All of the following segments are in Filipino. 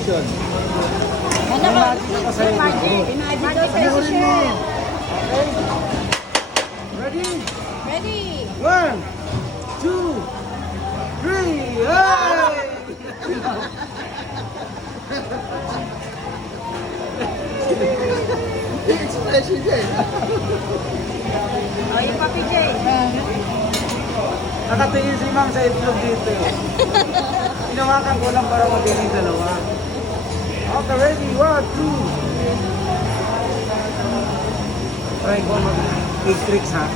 imagination. Imagine ako sa'yo. Imagine daw sa share. Okay? Ready? Ready? 1, 2, 3, hey! Expression niya eh. Oh, yung Papi J. Nakatingin si Ma'am sa itlog dito. Hinawakan ko lang para magiging dalawa. Okay, ready? 1, 2. Try ko mag-tricks ha.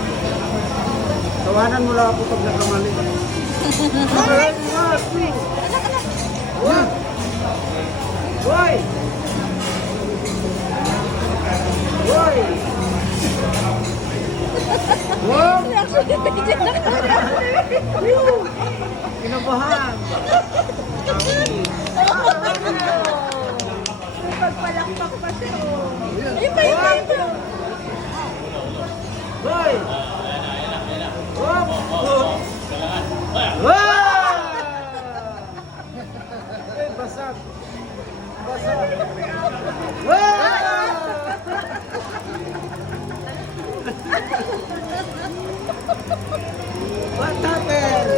Tawanan mo lang ako pag nakamali. Okay, ready? 1, 2. One. Why? Why? Wow! Kinabahan! Pagpalakpak pa siya. Ayun pa, yun pa, yun pa. Hoy! Hop! Wow! Ay, basag! Basag! Wow! What happened?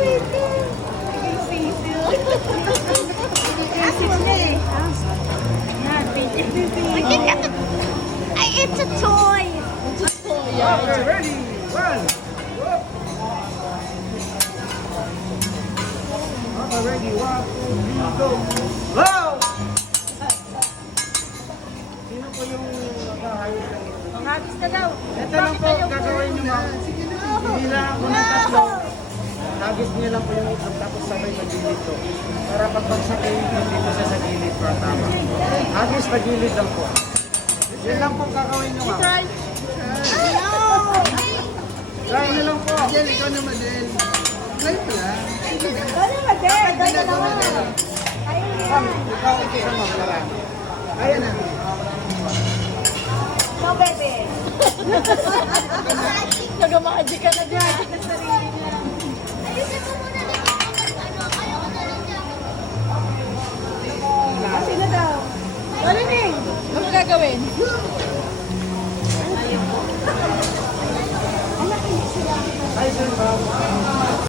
It's a toy. Okay, ready? 1. Whoop. Okay, ready? 1, 2, 3, go! Wow! Sino po yung nakahayos ng ito? Panghagis na daw. Ito lang po, gagawin nyo ma'am. Hindi lang ako ng tatlo. Hagis niyo lang po yung itlog tapos sabay na gilid to. Para pagbagsak yung itlog dito sa gilid para tama. Hagis na gilid lang po. Yan lang po gagawin nyo ma'am. Try. Try nyo lang po. Adel, ikaw naman, Adel. Try mo lang. Ano ba, Dad? Dad na naman. Ma'am, ikaw isa ma'am para. Ayan na. No, baby. Nag-magic ka na dyan. Magic na sarili.